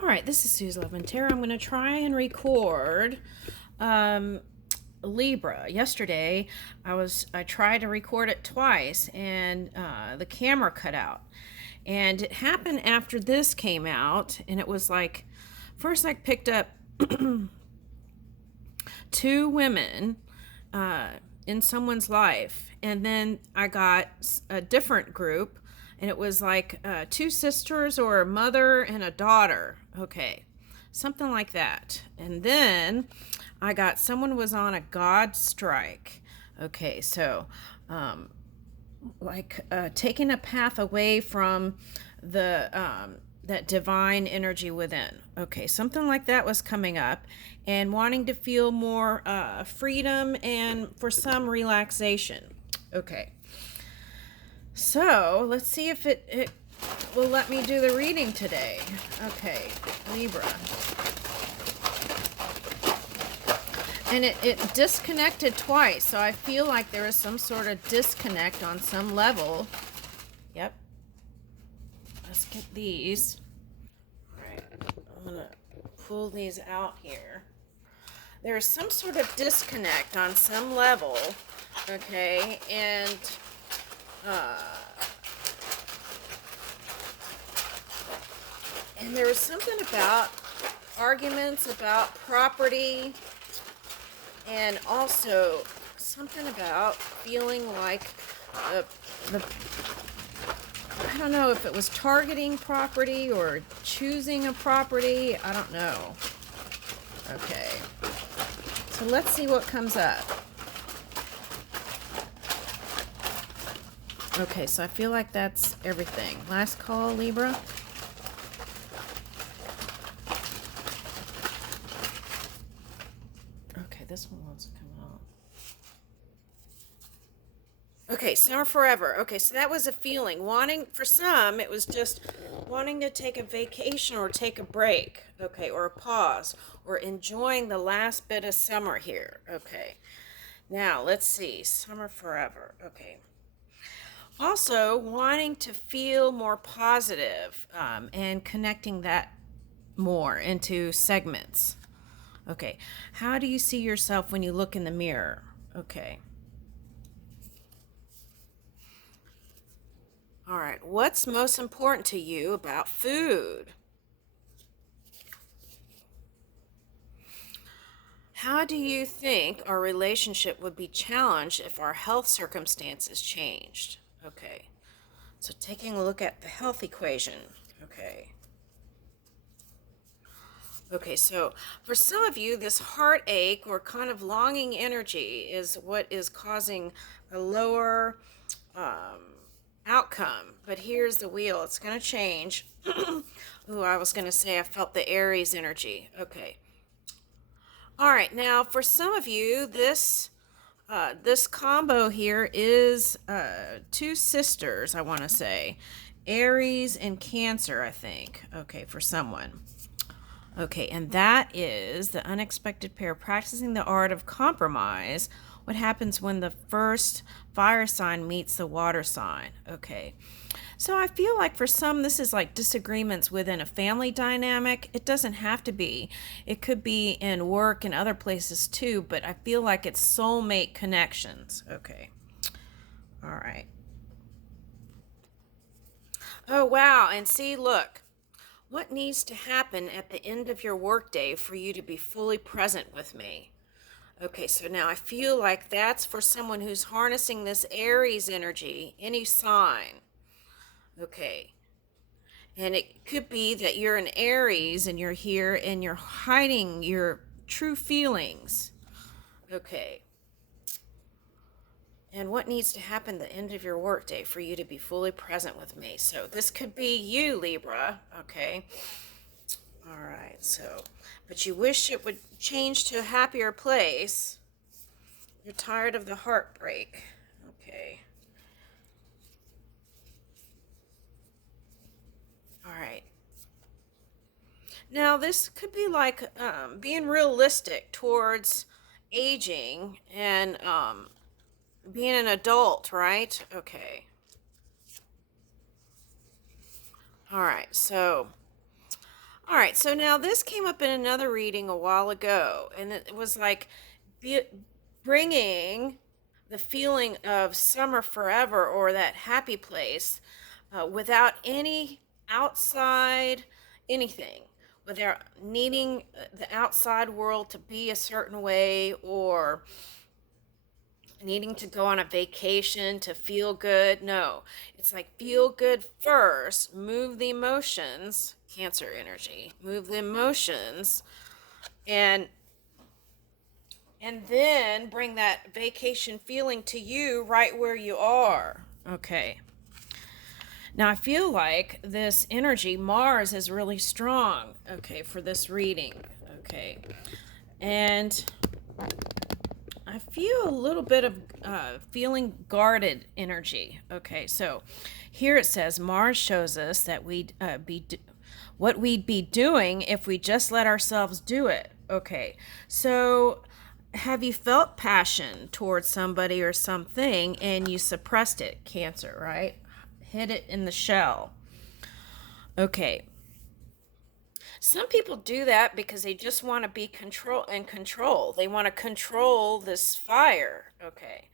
All right, this is Sue's Love and Terror. I'm going to try and record Libra. Yesterday, I tried to record it twice, and the camera cut out. And it happened after this came out, and it was like, first I picked up two women in someone's life, and then I got a different group, and it was like two sisters or a mother and a daughter. Okay, something like that. And then I got someone was on a God strike. Okay, so taking a path away from the that divine energy within. Okay, something like that was coming up, and wanting to feel more freedom and for some relaxation. Okay, so let's see if it will let me do the reading today. Okay, Libra. And it disconnected twice, so I feel like there is some sort of disconnect on some level. Yep. Let's get these. All right, I'm gonna pull these out here. There is some sort of disconnect on some level, okay, and there was something about arguments about property, and also something about feeling like the I don't know if it was targeting property or choosing a property. I don't know. Okay. So let's see what comes up. Okay, so I feel like that's everything. Last call, Libra. Okay, this one wants to come out. Okay, summer forever. Okay, so that was a feeling. Wanting, for some, it was just wanting to take a vacation or take a break, okay, or a pause, or enjoying the last bit of summer here. Okay, now let's see, summer forever. Okay. Also, wanting to feel more positive, and connecting that more into segments. Okay, how do you see yourself when you look in the mirror? Okay. All right, what's most important to you about food? How do you think our relationship would be challenged if our health circumstances changed? Okay, so taking a look at the health equation. Okay. Okay, so for some of you, this heartache or kind of longing energy is what is causing a lower outcome. But here's the wheel, it's going to change. Ooh, I was going to say I felt the Aries energy. Okay. All right, now for some of you, this combo here is two sisters, I want to say. Aries and Cancer, I think. Okay, for someone. Okay, and that is the unexpected pair practicing the art of compromise. What happens when the first fire sign meets the water sign? Okay, so I feel like for some, this is like disagreements within a family dynamic. It doesn't have to be, it could be in work and other places too, but I feel like it's soulmate connections. Okay, all right. Oh, wow, and see, look. What needs to happen at the end of your workday for you to be fully present with me? Okay, so now I feel like that's for someone who's harnessing this Aries energy, any sign. Okay, and it could be that you're an Aries and you're here and you're hiding your true feelings. Okay, and what needs to happen at the end of your workday for you to be fully present with me? So this could be you, Libra. Okay. All right, so, but you wish it would change to a happier place. You're tired of the heartbreak. Okay. All right. Now, this could be like being realistic towards aging and being an adult, right? Okay. All right, so All right, so now this came up in another reading a while ago, and it was like be, bringing the feeling of summer forever or that happy place without any outside anything, without needing the outside world to be a certain way or needing to go on a vacation to feel good. No, it's like feel good first, move the emotions, Cancer energy, move the emotions, and then bring that vacation feeling to you right where you are. Okay. Now I feel like this energy, Mars, is really strong, okay, for this reading. Okay. And I feel a little bit of feeling guarded energy. Okay, so here it says Mars shows us that what we'd be doing if we just let ourselves do it. Okay, so have you felt passion towards somebody or something and you suppressed it? Cancer, right? Hid it in the shell. Okay, some people do that because they just want to be control. They want to control this fire. Okay.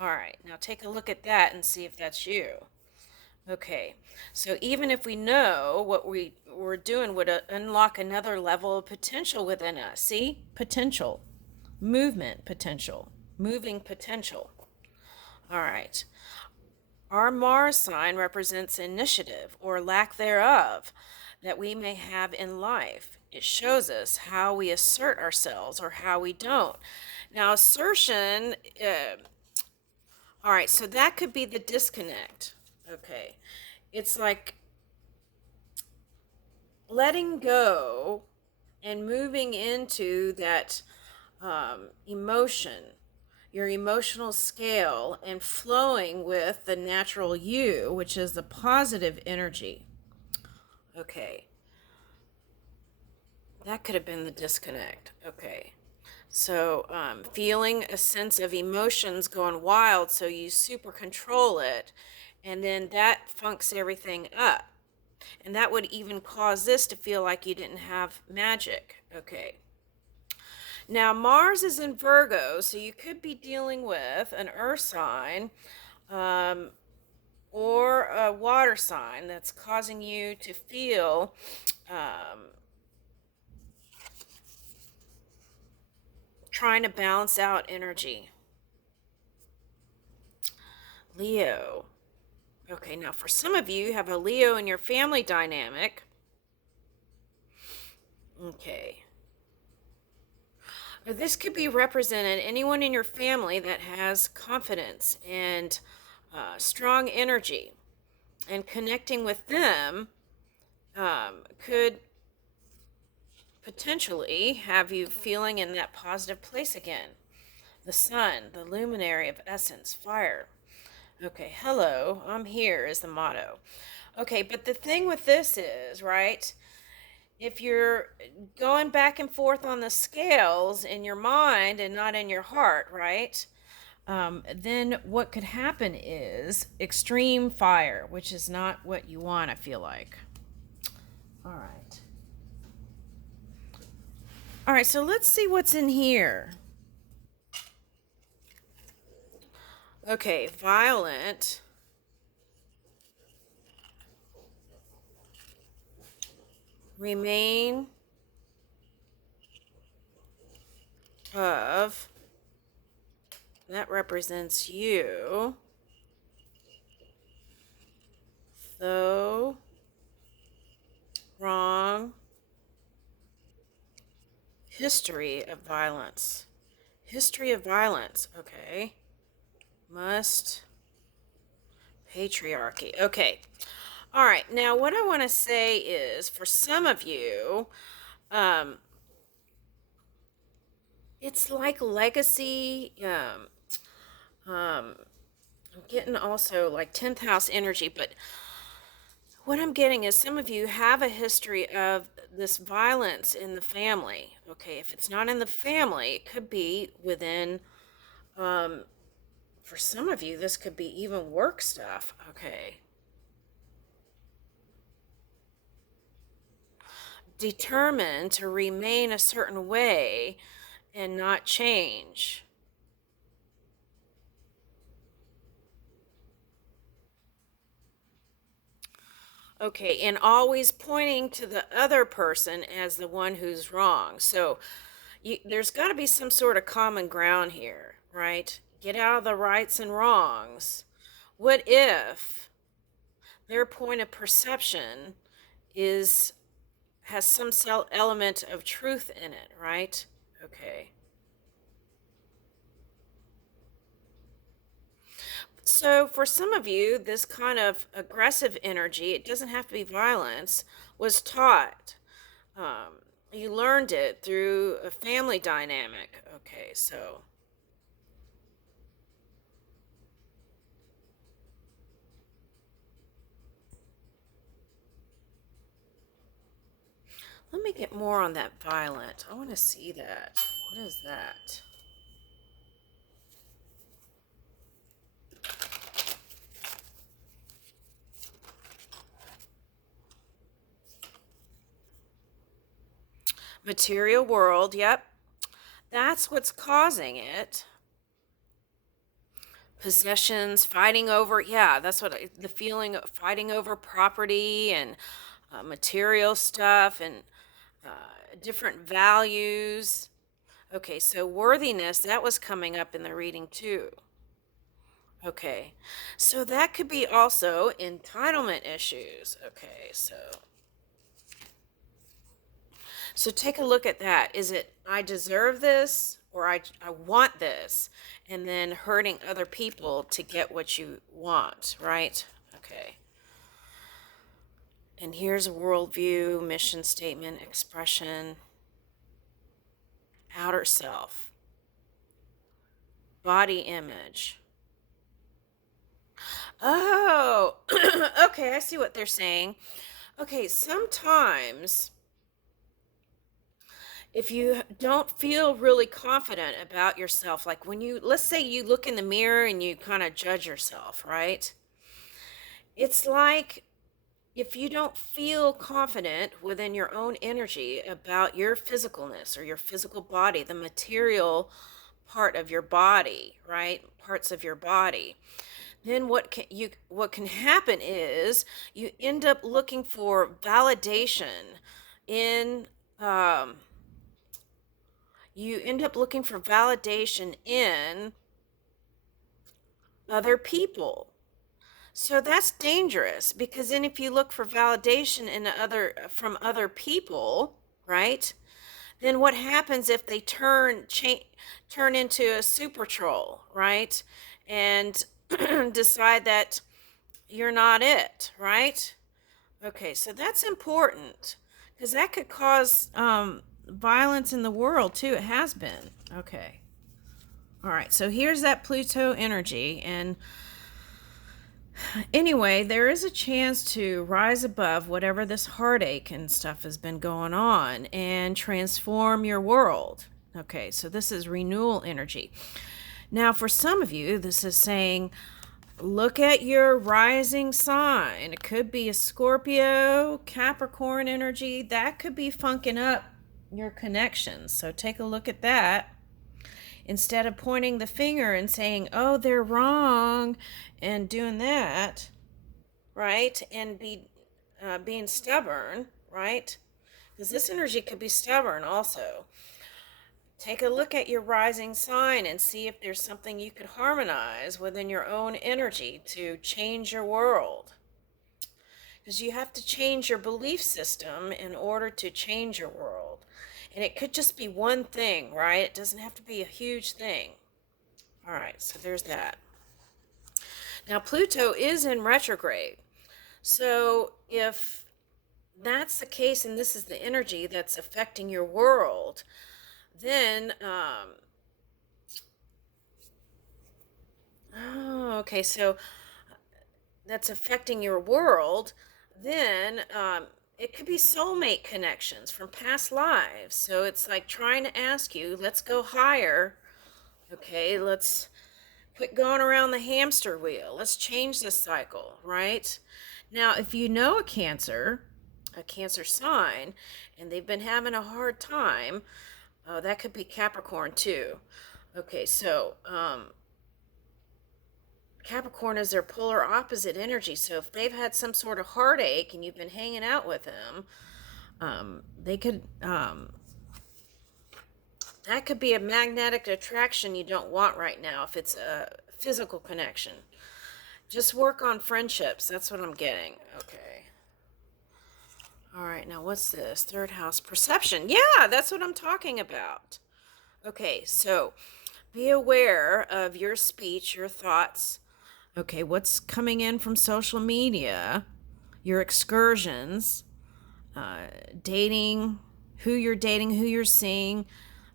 All right. Now take a look at that and see if that's you. Okay. So even if we know what we're doing would unlock another level of potential within us. See? Potential. Movement potential. Moving potential. All right. Our Mars sign represents initiative or lack thereof that we may have in life. It shows us how we assert ourselves or how we don't. Now, assertion, all right, so that could be the disconnect. Okay. It's like letting go and moving into that emotion, your emotional scale, and flowing with the natural you, which is the positive energy. Okay, that could have been the disconnect. Okay, so feeling a sense of emotions going wild, so you super control it, and then that funks everything up. And that would even cause this to feel like you didn't have magic. Okay. Now, Mars is in Virgo, so you could be dealing with an earth sign um, or a water sign that's causing you to feel trying to balance out energy. Leo. Okay, now for some of you, you have a Leo in your family dynamic. Okay. Or this could be represented anyone in your family that has confidence and strong energy, and connecting with them could potentially have you feeling in that positive place again. The sun, the luminary of essence, fire. Okay, hello, I'm here is the motto. Okay, but the thing with this is, right, if you're going back and forth on the scales in your mind and not in your heart, right, then what could happen is extreme fire, which is not what you want, I feel like. All right. All right, so let's see what's in here. Okay, violent. Remain of. That represents you. Though wrong. History of violence. History of violence. Okay. Must. Patriarchy. Okay. All right. Now, what I want to say is for some of you, um, it's like legacy. I'm getting also like 10th house energy, but what I'm getting is some of you have a history of this violence in the family. Okay, if it's not in the family, it could be within, for some of you, this could be even work stuff. Okay. determined to remain a certain way and not change. Okay, and always pointing to the other person as the one who's wrong. So there's got to be some sort of common ground here, right? Get out of the rights and wrongs. What if their point of perception is has some element of truth in it, right? Okay. So for some of you, this kind of aggressive energy, it doesn't have to be violence, was taught. Um, you learned it through a family dynamic. Okay, so let me get more on that violent. I want to see that. What is that? Material world, yep. That's what's causing it. Possessions, fighting over, yeah, that's the feeling of fighting over property and material stuff and different values. Okay, so worthiness, that was coming up in the reading too. Okay, so that could be also entitlement issues. Okay, so take a look at that. Is it I deserve this or I want this and then hurting other people to get what you want, right? Okay. And here's a worldview, mission statement, expression, outer self, body image. Oh, okay, I see what they're saying. Okay, sometimes if you don't feel really confident about yourself, like when let's say you look in the mirror and you kind of judge yourself, right? It's like if you don't feel confident within your own energy about your physicalness or your physical body, the material part of your body, right? Parts of your body, then what can happen is you end up looking for validation in um, you end up looking for validation in other people. So that's dangerous because then if you look for validation in other from other people, right? Then what happens if they turn into a super troll, right? And decide that you're not it, right? Okay, so that's important because that could cause violence in the world too. It has been. Okay. All right, so here's that Pluto energy. And anyway, there is a chance to rise above whatever this heartache and stuff has been going on and transform your world. Okay, so this is renewal energy. Now, for some of you, this is saying, look at your rising sign. It could be a Scorpio, Capricorn energy. That could be funking up your connections. So take a look at that. Instead of pointing the finger and saying, oh, they're wrong, and doing that, right? And being stubborn, right? Because this energy could be stubborn also. Take a look at your rising sign and see if there's something you could harmonize within your own energy to change your world. Because you have to change your belief system in order to change your world. And it could just be one thing, right? It doesn't have to be a huge thing. All right, so there's that. Now, Pluto is in retrograde. So if that's the case and this is the energy that's affecting your world, then okay, so that's affecting your world, then it could be soulmate connections from past lives. So it's like trying to ask you, let's go higher. Okay, let's quit going around the hamster wheel. Let's change this cycle, right? Now, if you know a Cancer, a Cancer sign and they've been having a hard time, that could be Capricorn too. Okay, so Capricorn is their polar opposite energy. So if they've had some sort of heartache and you've been hanging out with them, they could that could be a magnetic attraction you don't want right now if it's a physical connection. Just work on friendships. That's what I'm getting. Okay. All right, now what's this? Third house perception. Yeah, that's what I'm talking about. Okay, so be aware of your speech, your thoughts. Okay, what's coming in from social media, your excursions, dating, who you're seeing.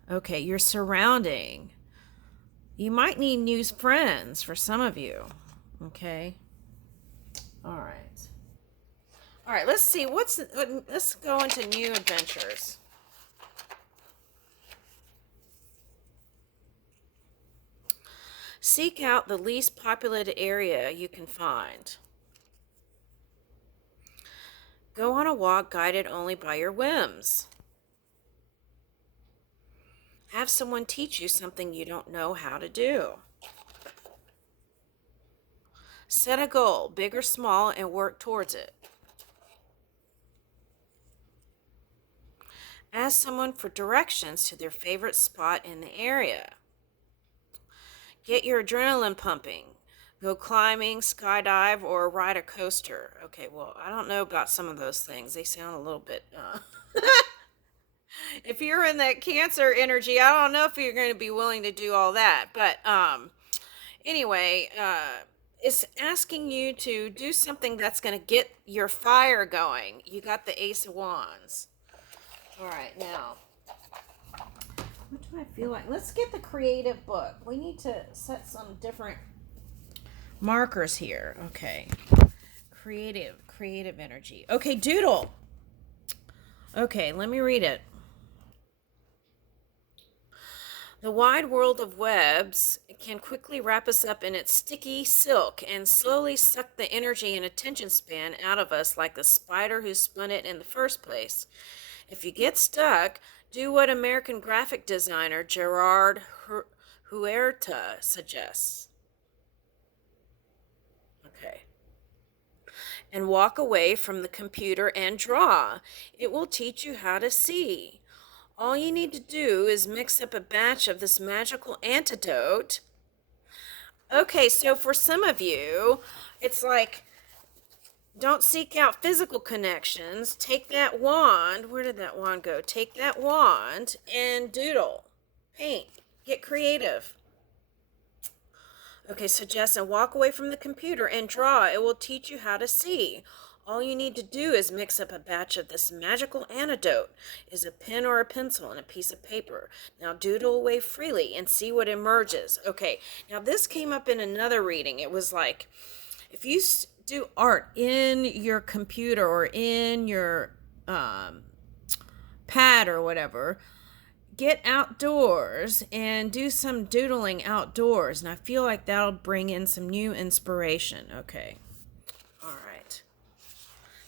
Okay, your surrounding. You might need new friends for some of you. Okay. All right. All right, let's see. Let's go into new adventures. Seek out the least populated area you can find. Go on a walk guided only by your whims. Have someone teach you something you don't know how to do. Set a goal, big or small, and work towards it. Ask someone for directions to their favorite spot in the area. Get your adrenaline pumping. Go climbing, skydive, or ride a coaster. Okay, well, I don't know about some of those things. They sound a little bit. If you're in that Cancer energy, I don't know if you're going to be willing to do all that. But anyway, it's asking you to do something that's going to get your fire going. You got the Ace of Wands. All right, now. What do I feel like? Let's get the creative book. We need to set some different markers here. Okay. Creative energy. Okay, doodle. Okay, let me read it. The wide world of webs can quickly wrap us up in its sticky silk and slowly suck the energy and attention span out of us like the spider who spun it in the first place. If you get stuck, do what American graphic designer Gerard Huerta suggests. Okay. And walk away from the computer and draw. It will teach you how to see. All you need to do is mix up a batch of this magical antidote. Okay, so for some of you, it's like don't seek out physical connections. Take that wand. Where did that wand go? Take that wand and doodle, paint, get creative. Okay, suggest and walk away from the computer and draw. It will teach you how to see. All you need to do is mix up a batch of this magical antidote, is a pen or a pencil and a piece of paper. Now doodle away freely and see what emerges. Okay, now this came up in another reading. It was like, if you do art in your computer or in your pad or whatever, get outdoors and do some doodling outdoors. And I feel like that'll bring in some new inspiration. Okay. All right.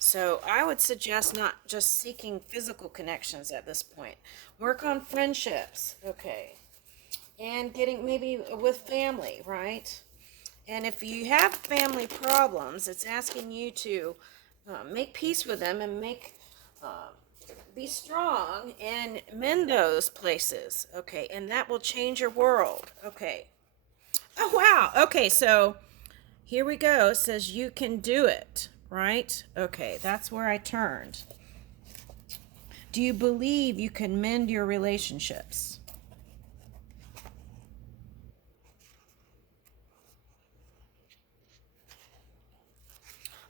So I would suggest not just seeking physical connections at this point. Work on friendships. Okay. And getting maybe with family, right? And if you have family problems, it's asking you to make peace with them and be strong and mend those places. Okay, and that will change your world. Okay. Oh, wow. Okay, so here we go. It says you can do it, right? Okay, that's where I turned. Do you believe you can mend your relationships?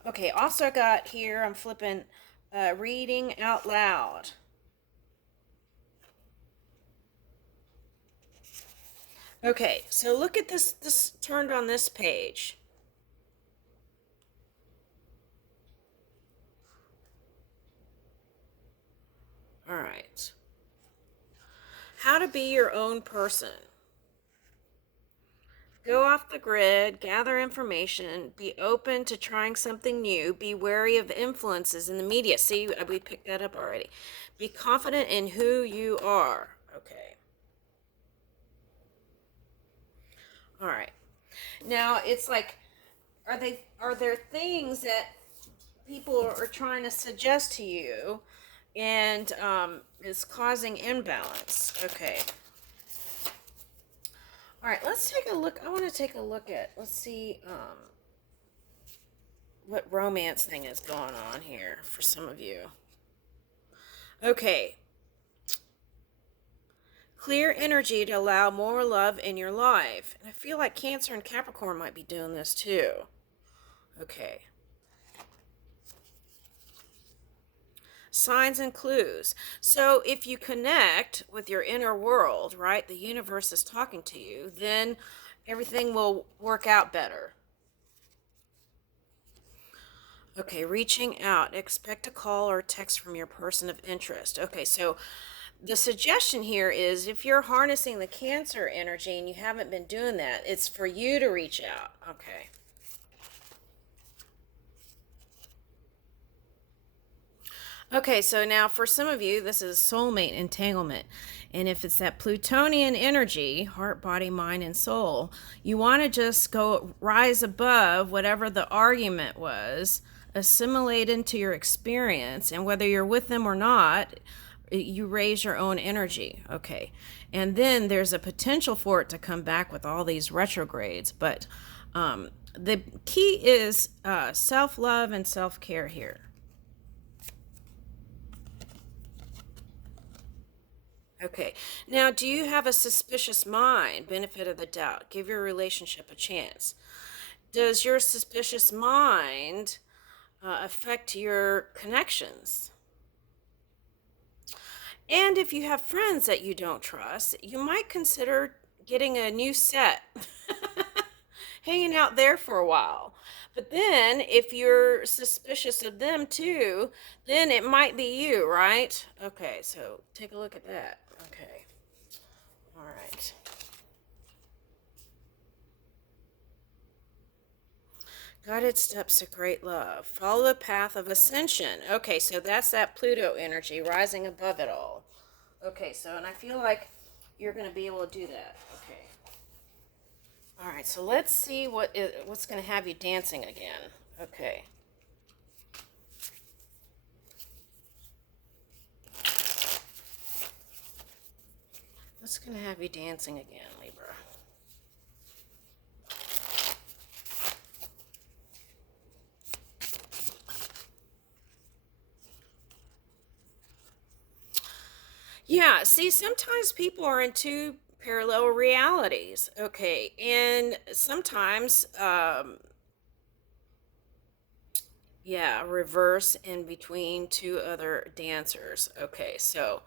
Okay, also got here, I'm flipping reading out loud. Okay, so look at this turned on this page. All right. How to be your own person. Go off the grid, gather information, be open to trying something new, be wary of influences in the media. See, we picked that up already. Be confident in who you are. Okay. All right. Now, it's like, are there things that people are trying to suggest to you and is causing imbalance? Okay. All right, let's take a look. I want to take a look at, let's see what romance thing is going on here for some of you. Okay. Clear energy to allow more love in your life. And I feel like Cancer and Capricorn might be doing this too. Okay. Signs and clues. So if you connect with your inner world, right, the universe is talking to you, then everything will work out better. Okay, reaching out. Expect a call or text from your person of interest. Okay, so the suggestion here is if you're harnessing the Cancer energy and you haven't been doing that, it's for you to reach out. Okay. Okay, so now for some of you, this is soulmate entanglement. And if it's that Plutonian energy, heart, body, mind, and soul, you want to just go rise above whatever the argument was, assimilate into your experience, and whether you're with them or not, you raise your own energy. Okay. And then there's a potential for it to come back with all these retrogrades. But the key is self love and self care here. Okay. Now, do you have a suspicious mind? Benefit of the doubt. Give your relationship a chance. Does your suspicious mind affect your connections? And if you have friends that you don't trust, you might consider getting a new set, hanging out there for a while. But then, if you're suspicious of them too, then it might be you, right? Okay, so take a look at that. Okay. All right. Guided steps to great love. Follow the path of ascension. Okay, so that's that Pluto energy rising above it all. Okay, so, and I feel like you're going to be able to do that. Okay. All right, so let's see what's going to have you dancing again. Okay. What's going to have you dancing again, Libra? Yeah, see, sometimes people are in two parallel realities. Okay, and sometimes, yeah, reverse in between two other dancers. Okay, so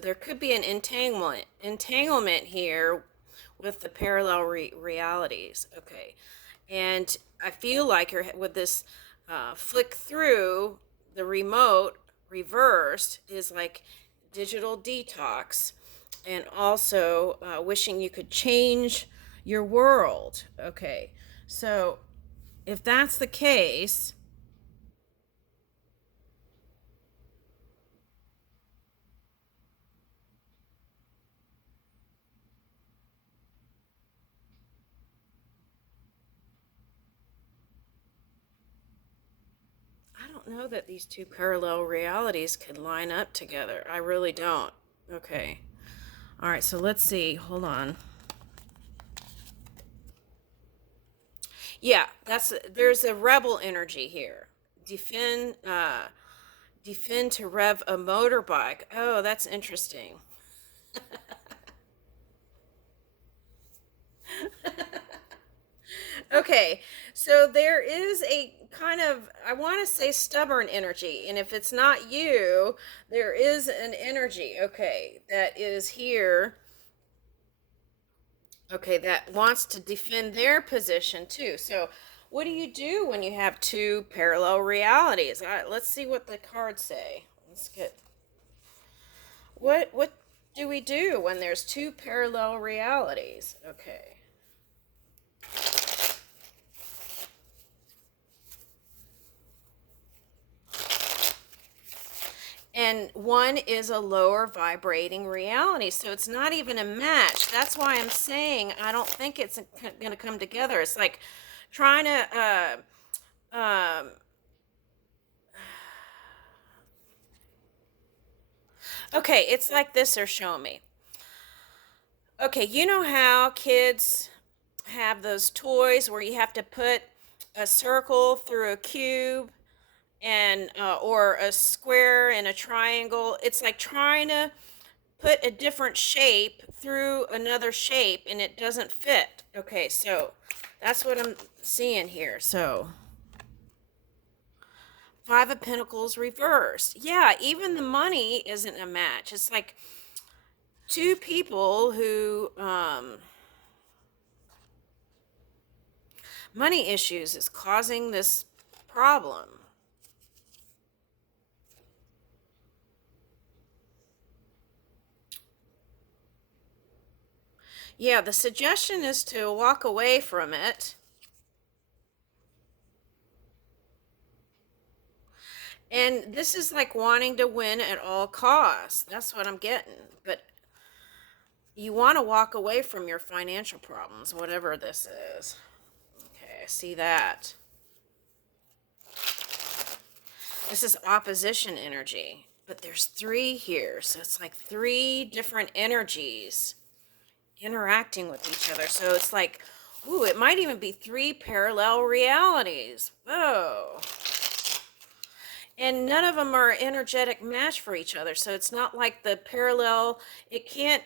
there could be an entanglement here with the parallel realities. Okay, and I feel like you're with this flick through the remote reversed is like digital detox, and also wishing you could change your world. Okay, so if that's the case, I don't know that these two parallel realities could line up together. I really don't. Okay. All right, so let's see. Hold on. Yeah, there's a rebel energy here. Defend defend to rev a motorbike. Oh, that's interesting. Okay, so there is a kind of, I want to say stubborn energy, and if it's not you, there is an energy, okay, that is here, okay, that wants to defend their position too. So, what do you do when you have two parallel realities? All right, let's see what the cards say. Let's get what do we do when there's two parallel realities? Okay. and one is a lower vibrating reality. So it's not even a match. That's why I'm saying I don't think it's going to come together. It's like trying to okay, it's like this they're showing me. Okay, you know how kids have those toys where you have to put a circle through a cube and or a square and a triangle. It's like trying to put a different shape through another shape and it doesn't fit. Okay, so that's what I'm seeing here. So Five of Pentacles reversed. Yeah, even the money isn't a match. It's like two people who money issues is causing this problem. Yeah, the suggestion is to walk away from it. And this is like wanting to win at all costs. That's what I'm getting. But you want to walk away from your financial problems, whatever this is. Okay, I see that. This is opposition energy. But there's three here. So it's like three different energies interacting with each other. So it's like, ooh, it might even be three parallel realities. Whoa. And none of them are energetic match for each other. So it's not like the parallel, it can't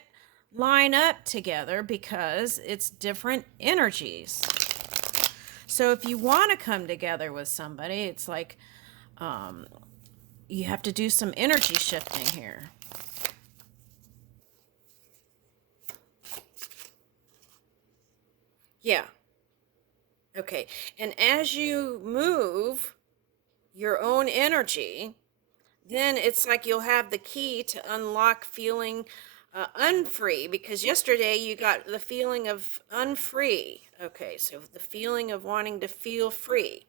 line up together because it's different energies. So if you want to come together with somebody, it's like you have to do some energy shifting here. Yeah. Okay. And as you move your own energy, then it's like you'll have the key to unlock feeling unfree, because yesterday you got the feeling of unfree. Okay, so the feeling of wanting to feel free.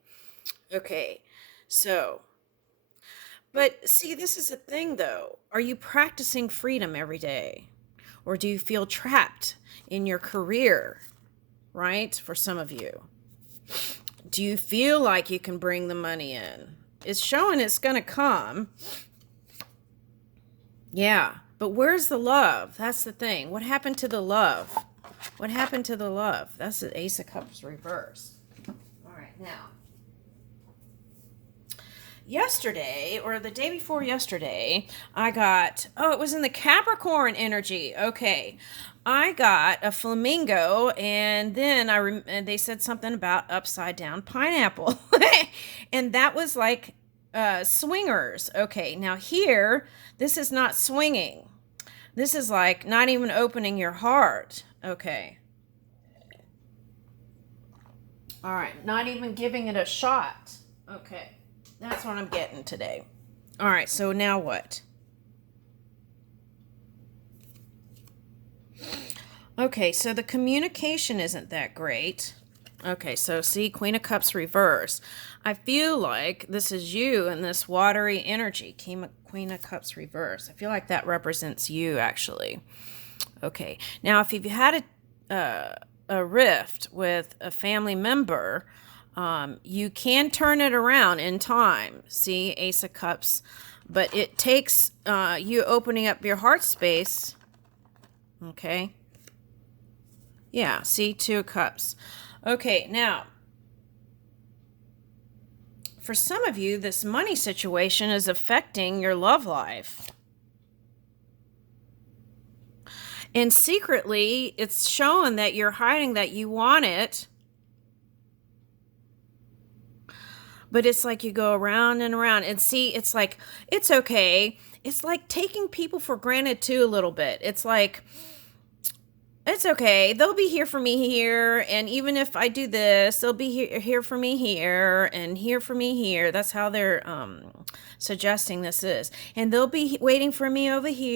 Okay, so, but see, this is the thing though. Are you practicing freedom every day? Or do you feel trapped in your career, right? For some of you. Do you feel like you can bring the money in? It's showing it's going to come. Yeah, but where's the love? That's the thing. What happened to the love? What happened to the love? That's the Ace of Cups reversed. All right, now. Yesterday, or the day before yesterday, I got, oh, it was in the Capricorn energy. Okay. I got a flamingo, and then and they said something about upside down pineapple. And that was like swingers. Okay, now here, this is not swinging. This is like not even opening your heart. Okay. All right, not even giving it a shot. Okay. That's what I'm getting today. All right, so now what? Okay, so the communication isn't that great. Okay, so see, Queen of Cups reverse. I feel like this is you and this watery energy, Queen of Cups reverse. I feel like that represents you, actually. Okay, now if you've had a rift with a family member, you can turn it around in time. See, Ace of Cups. But it takes you opening up your heart space. Okay. Yeah, see, Two of Cups. Okay, now, for some of you, this money situation is affecting your love life. And secretly, it's showing that you're hiding that you want it. But it's like you go around and around. And see, it's like, it's okay. It's like taking people for granted, too, a little bit. It's like, it's okay. They'll be here for me here. And even if I do this, they'll be here for me here and here for me here. That's how they're suggesting this is. And they'll be waiting for me over here.